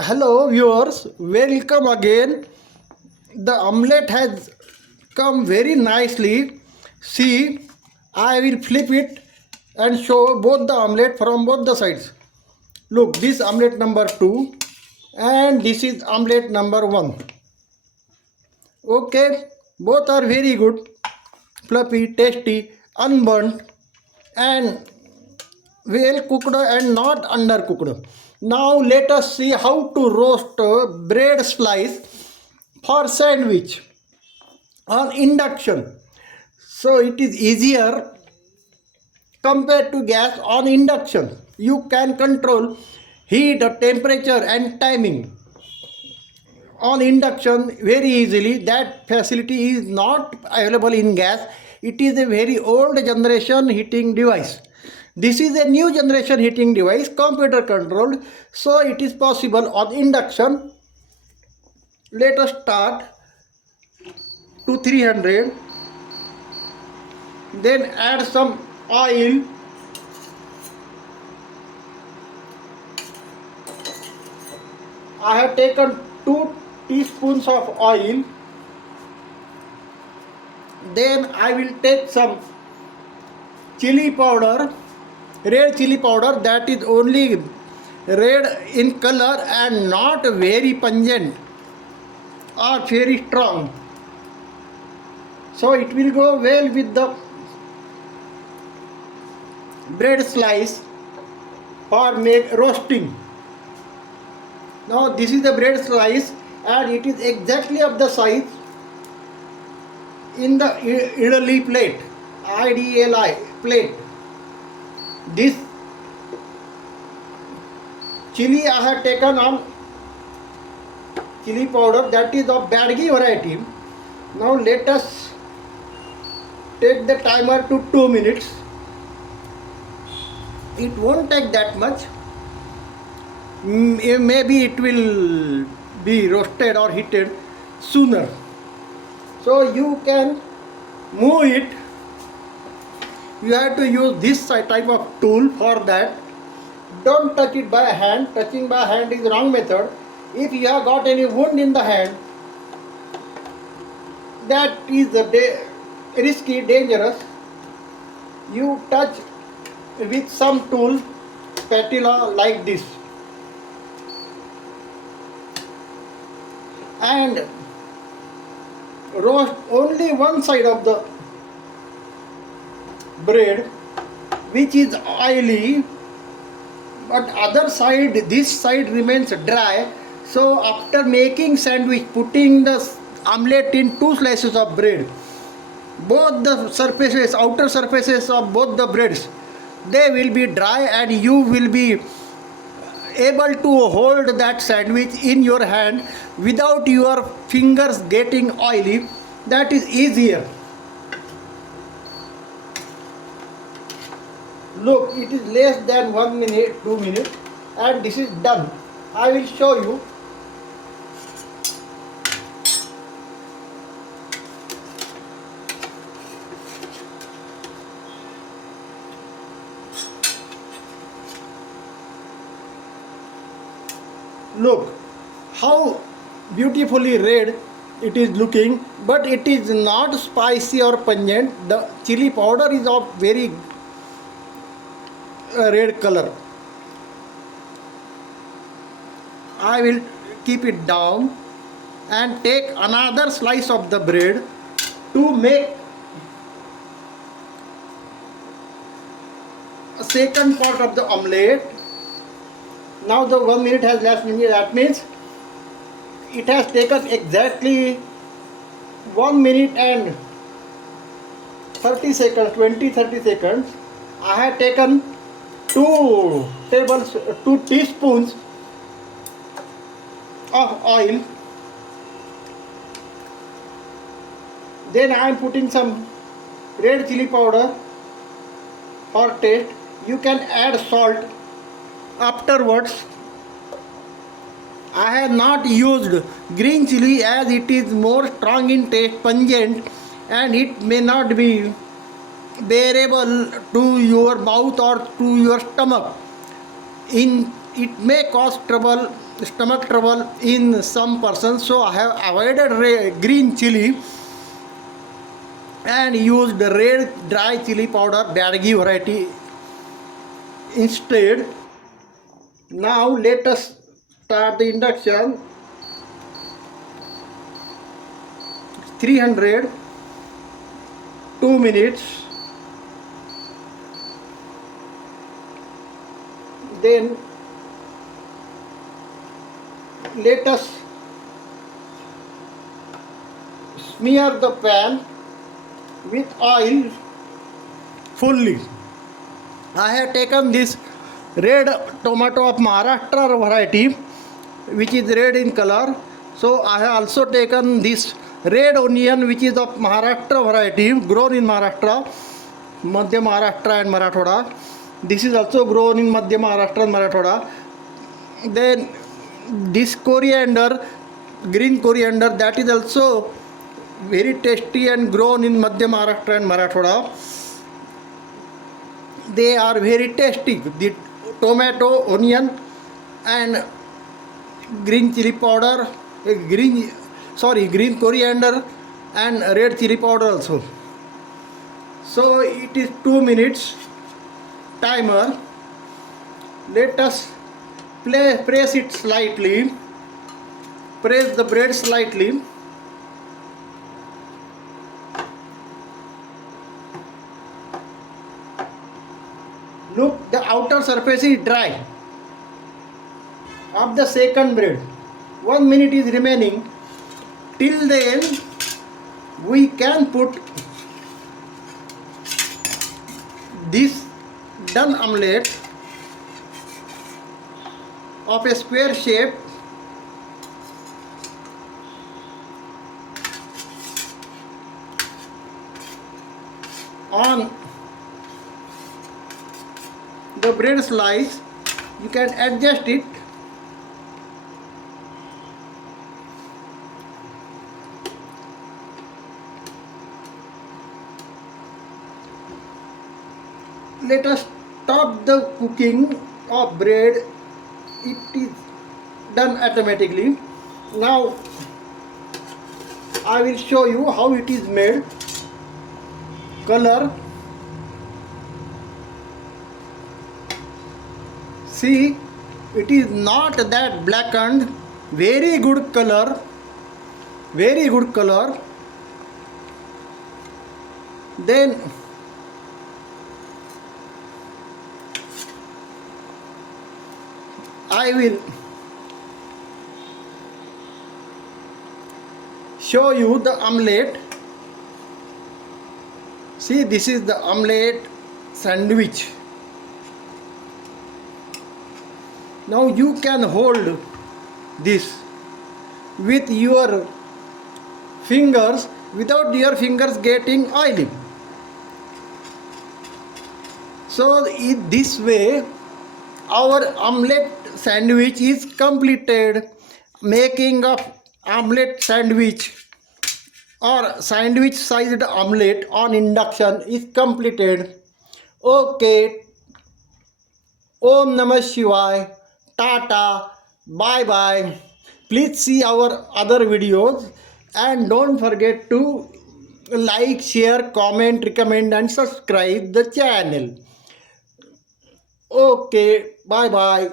Hello viewers, welcome again. The omelette has come very nicely. See, I will flip it and show both the omelette from both the sides. Look, this omelette number 2 and this is omelette number 1. Okay, both are very good, fluffy, tasty, unburnt and well cooked and not undercooked. Now let us see how to roast bread slice for sandwich on induction. So it is easier compared to gas. On induction. You can control heat, temperature and timing on induction very easily. That facility is not available in gas. It is a very old generation heating device. This is a new generation heating device, computer controlled, so it is possible on induction. Let us start to 300, then add some oil. I have taken 2 teaspoons of oil. Then I will take some chili powder, red chili powder, that is only red in color and not very pungent or very strong. So it will go well with the bread slice for roasting. Now this is the bread slice and it is exactly of the size in the idli plate, IDLI plate. This chili I have taken on chili powder, that is of Badgi variety. Now let us take the timer to 2 minutes. It won't take that much. Maybe it will be roasted or heated sooner. So you can move it. You have to use this type of tool for that. Don't touch it by hand. Touching by hand is wrong method. If you have got any wound in the hand, that is risky, dangerous. You touch with some tool, spatula like this, and roast only one side of the bread which is oily, but other side, this side remains dry. So after making sandwich, putting the omelette in 2 slices of bread, both the surfaces, outer surfaces of both the breads, they will be dry and you will be able to hold that sandwich in your hand without your fingers getting oily. That is easier. Look, it is less than 1 minute, 2 minutes, and this is done. I will show you. Look how beautifully red it is looking, but it is not spicy or pungent. The chili powder is of very red color. I will keep it down and take another slice of the bread to make a second part of the omelette. Now the 1 minute has left. That means it has taken exactly 1 minute and 30 seconds, 20-30 seconds. I have taken 2 teaspoons of oil. Then I am putting some red chili powder for taste. You can add salt afterwards. I have not used green chili as it is more strong in taste, pungent, and it may not be bearable to your mouth or to your stomach in it may cause trouble, stomach trouble in some persons. So I have avoided green chili and used red dry chili powder, Badgi variety instead. Now let us start the induction. 300, 2 minutes. Then let us smear the pan with oil fully. I have taken this red tomato of Maharashtra variety, which is red in color. So I have also taken this red onion, which is of Maharashtra variety, grown in Maharashtra, Madhya Maharashtra and Marathwada. This is also grown in Madhya Maharashtra and Marathwada. Then this coriander, green coriander, that is also very tasty and grown in Madhya Maharashtra and Marathwada. They are very tasty. The tomato, onion and green chili powder, green coriander and red chili powder also. So it is 2 minutes timer. Let us press it slightly. Press the bread slightly. Look, the outer surface is dry of the second bread. 1 minute is remaining. Till then, we can put this done omelette of a square shape on the bread slice. You can adjust it. Let us stop the cooking of bread. It is done automatically. Now I will show you how it is made. Color. See, it is not that blackened. Very good color. Very good color. Then I will show you the omelette. See, this is the omelette sandwich. Now you can hold this with your fingers without your fingers getting oily. So in this way our omelette sandwich is completed. Making of omelette sandwich or sandwich sized omelette on induction is completed. Okay, Om Namah Shivaya, Tata, bye bye. Please see our other videos and don't forget to like, share, comment, recommend and subscribe the channel. Okay, bye bye.